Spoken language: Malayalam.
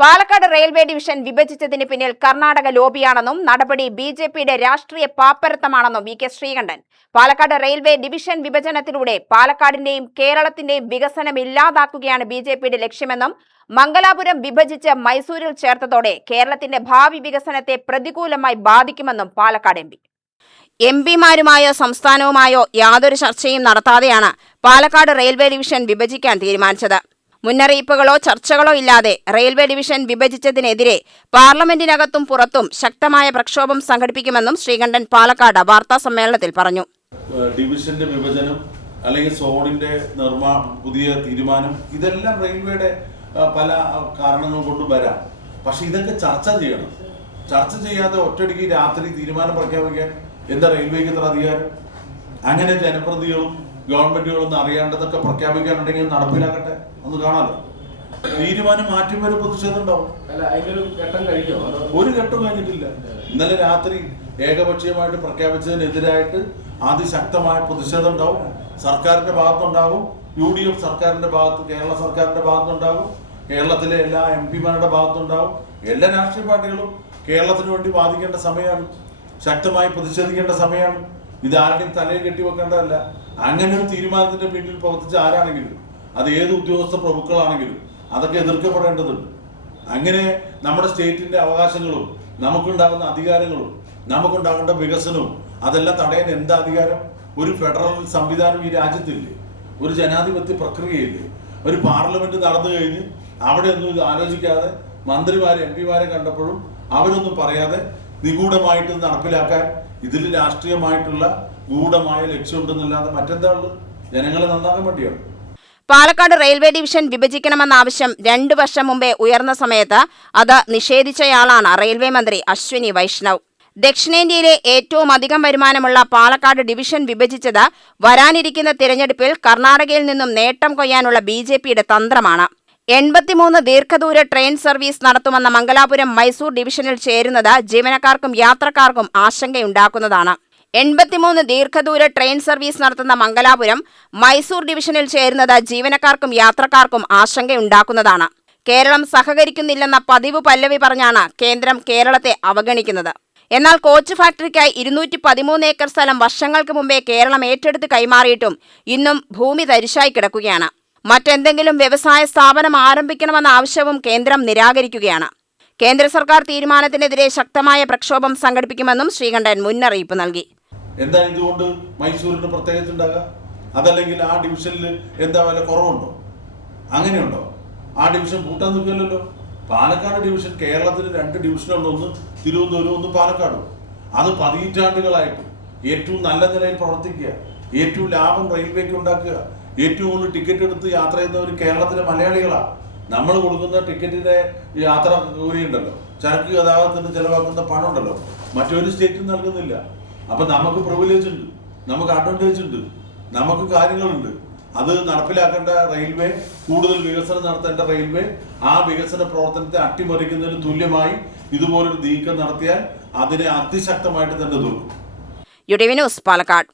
പാലക്കാട് റെയിൽവേ ഡിവിഷൻ വിഭജിച്ചതിന് പിന്നിൽ കർണാടക ലോബിയാണെന്നും നടപടി ബിജെപിയുടെ രാഷ്ട്രീയ പാപ്പരത്തമാണെന്നും വി.കെ. ശ്രീകണ്ഠൻ. പാലക്കാട് റെയിൽവേ ഡിവിഷൻ വിഭജനത്തിലൂടെ പാലക്കാടിന്റെയും കേരളത്തിന്റെയും വികസനം ഇല്ലാതാക്കുകയാണ് ബിജെപിയുടെ ലക്ഷ്യമെന്നും മംഗലാപുരം വിഭജിച്ച് മൈസൂരിൽ ചേർത്തതോടെ കേരളത്തിന്റെ ഭാവി വികസനത്തെ പ്രതികൂലമായി ബാധിക്കുമെന്നും പാലക്കാട് എംപിമാരുമായോ സംസ്ഥാനവുമായോ യാതൊരു ചർച്ചയും നടത്താതെയാണ് പാലക്കാട് റെയിൽവേ ഡിവിഷൻ വിഭജിക്കാൻ തീരുമാനിച്ചത്. മുന്നറിയിപ്പുകളോ ചർച്ചകളോ ഇല്ലാതെ റെയിൽവേ ഡിവിഷൻ വിഭജിച്ചതിനെതിരെ പാർലമെന്റിനകത്തും പുറത്തും ശക്തമായ പ്രക്ഷോഭം സംഘടിപ്പിക്കുമെന്നും ശ്രീകണ്ഠൻ പാലക്കാട് വാർത്താ സമ്മേളനത്തിൽ പറഞ്ഞു. ഡിവിഷന്റെ വിഭജനം അല്ലെങ്കിൽ സോണിന്റെ പുതിയ തീരുമാനം ഇതെല്ലാം റെയിൽവേയുടെ പല കാരണങ്ങൾ കൊണ്ട് വരാം. പക്ഷെ ഇതൊക്കെ ചർച്ച ചെയ്യണം. ചർച്ച ചെയ്യാതെ ഒറ്റയടിക്ക് രാത്രി തീരുമാനം പ്രഖ്യാപിക്കാൻ എന്താ റെയിൽവേക്ക് ഇത്ര അധികാരം? അങ്ങനെ ജനപ്രതിനിധികളും ഗവൺമെന്റുകളൊന്നും അറിയാണ്ടതൊക്കെ പ്രഖ്യാപിക്കാനുണ്ടെങ്കിൽ നടപ്പിലാക്കട്ടെ, ഒന്ന് കാണാലോ. തീരുമാനം മാറ്റുമ്പോൾ പ്രതിഷേധം ഉണ്ടാവും. ഒരു ഘട്ടം കഴിഞ്ഞിട്ടില്ല. ഇന്നലെ രാത്രി ഏകപക്ഷീയമായിട്ട് പ്രഖ്യാപിച്ചതിനെതിരായിട്ട് അതിശക്തമായ പ്രതിഷേധം ഉണ്ടാവും. സർക്കാരിന്റെ ഭാഗത്തുണ്ടാകും, UDF സർക്കാരിന്റെ ഭാഗത്ത്, കേരള സർക്കാരിന്റെ ഭാഗത്തുണ്ടാകും, കേരളത്തിലെ എല്ലാ എംപിമാരുടെ ഭാഗത്തുണ്ടാകും. എല്ലാ രാഷ്ട്രീയ പാർട്ടികളും കേരളത്തിന് വേണ്ടി വാദിക്കേണ്ട സമയമാണ്, ശക്തമായി പ്രതിഷേധിക്കേണ്ട സമയമാണ്. ഇതാരുടെയും തലയിൽ കെട്ടിവെക്കേണ്ടതല്ല. അങ്ങനെ ഒരു തീരുമാനത്തിന്റെ പിന്നിൽ പ്രവർത്തിച്ച ആരാണെങ്കിലും, അത് ഏത് ഉദ്യോഗസ്ഥ പ്രഭുക്കളാണെങ്കിലും അതൊക്കെ എതിർക്കപ്പെടേണ്ടതുണ്ട്. അങ്ങനെ നമ്മുടെ സ്റ്റേറ്റിന്റെ അവകാശങ്ങളും നമുക്കുണ്ടാകുന്ന അധികാരങ്ങളും നമുക്കുണ്ടാകേണ്ട വികസനവും അതെല്ലാം തടയാൻ എന്താ അധികാരം? ഒരു ഫെഡറൽ സംവിധാനം ഈ രാജ്യത്തില്ലേ? ഒരു ജനാധിപത്യ പ്രക്രിയയില്ലേ? ഒരു പാർലമെന്റ് നടന്നു കഴിഞ്ഞ് അവിടെ ഒന്നും ആലോചിക്കാതെ മന്ത്രിമാരെ എംപിമാരെ കണ്ടപ്പോഴും അവരൊന്നും പറയാതെ നിഗൂഢമായിട്ട് നടപ്പിലാക്കാൻ ഇതിൽ രാഷ്ട്രീയമായിട്ടുള്ള ഗൂഢമായ ലക്ഷ്യമുണ്ടെന്നല്ലാതെ മറ്റെന്താ ഉള്ളത്? ജനങ്ങളെ നന്നാകാൻ വേണ്ടിയാണ്. പാലക്കാട് റെയിൽവേ ഡിവിഷൻ വിഭജിക്കണമെന്ന ആവശ്യം 2 വർഷം മുമ്പേ ഉയർന്ന സമയത്ത് അത് നിഷേധിച്ചയാളാണ് റെയിൽവേ മന്ത്രി അശ്വിനി വൈഷ്ണവ്. ദക്ഷിണേന്ത്യയിലെ ഏറ്റവും അധികം വരുമാനമുള്ള പാലക്കാട് ഡിവിഷൻ വിഭജിച്ചത് വരാനിരിക്കുന്ന തിരഞ്ഞെടുപ്പിൽ കർണാടകയിൽ നിന്നും നേട്ടം കൊയ്യാനുള്ള ബിജെപിയുടെ തന്ത്രമാണ്. 83 ദീർഘദൂര ട്രെയിൻ സർവീസ് നടത്തുമെന്ന മംഗലാപുരം മൈസൂർ ഡിവിഷനിൽ ചേരുന്നത് ജീവനക്കാർക്കും യാത്രക്കാർക്കും ആശങ്കയുണ്ടാക്കുന്നതാണ്. 83 ദീർഘദൂര ട്രെയിൻ സർവീസ് നടത്തുന്ന മംഗലാപുരം മൈസൂർ ഡിവിഷനിൽ ചേരുന്നത് ജീവനക്കാർക്കും യാത്രക്കാർക്കും ആശങ്കയുണ്ടാക്കുന്നതാണ്. കേരളം സഹകരിക്കുന്നില്ലെന്ന പതിവ് പല്ലവി പറഞ്ഞാണ് കേന്ദ്രം കേരളത്തെ അവഗണിക്കുന്നത്. എന്നാൽ കോച്ച് ഫാക്ടറിക്കായി 213 ഏക്കർ സ്ഥലം വർഷങ്ങൾക്ക് മുമ്പേ കേരളം ഏറ്റെടുത്ത് കൈമാറിയിട്ടും ഇന്നും ഭൂമി തരിശായി കിടക്കുകയാണ്. മറ്റെന്തെങ്കിലും വ്യവസായ സ്ഥാപനം ആരംഭിക്കണമെന്ന ആവശ്യവും കേന്ദ്രം നിരാകരിക്കുകയാണ്. കേന്ദ്ര സർക്കാർ തീരുമാനത്തിനെതിരെ ശക്തമായ പ്രക്ഷോഭം സംഘടിപ്പിക്കുമെന്നും ശ്രീകണ്ഠൻ മുന്നറിയിപ്പ് നൽകി. എന്താ ഇതുകൊണ്ട് മൈസൂരിന് പ്രത്യേകിച്ച് ഉണ്ടാകുക? അതല്ലെങ്കിൽ ആ ഡിവിഷനിൽ എന്താ വല്ല കുറവുണ്ടോ? അങ്ങനെയുണ്ടോ? ആ ഡിവിഷൻ കൂട്ടാൻ നിൽക്കില്ലല്ലോ. പാലക്കാട് ഡിവിഷൻ കേരളത്തിൽ 2 ഡിവിഷനുകളിൽ, ഒന്ന് തിരുവനന്തപുരം, ഒന്ന് പാലക്കാടും. അത് പതിറ്റാണ്ടുകളായിട്ട് ഏറ്റവും നല്ല നിലയിൽ പ്രവർത്തിക്കുക, ഏറ്റവും ലാഭം റെയിൽവേക്ക് ഉണ്ടാക്കുക, ഏറ്റവും കൂടുതൽ ടിക്കറ്റ് എടുത്ത് യാത്ര ചെയ്യുന്നവർ കേരളത്തിലെ മലയാളികളാണ്. നമ്മൾ കൊടുക്കുന്ന ടിക്കറ്റിന്റെ യാത്ര കൂലിയുണ്ടല്ലോ, ചരക്ക് ഗതാഗതത്തിന് ചെലവാക്കുന്ന പണം ഉണ്ടല്ലോ, മറ്റൊരു സ്റ്റേറ്റും നൽകുന്നില്ല. അപ്പൊ നമുക്ക് പ്രിവിലേജ് ഉണ്ട്, നമുക്ക് അഡ്വാൻറ്റേജ് ഉണ്ട്, നമുക്ക് കാര്യങ്ങളുണ്ട്. അത് നടപ്പിലാക്കേണ്ട റെയിൽവേ, കൂടുതൽ വികസനം നടത്തേണ്ട റെയിൽവേ ആ വികസന പ്രവർത്തനത്തെ അട്ടിമറിക്കുന്നതിന് തുല്യമായി ഇതുപോലൊരു നീക്കം നടത്തിയാൽ അതിനെ അതിശക്തമായിട്ട് തന്നെ തോന്നും. UTV news Palakkad.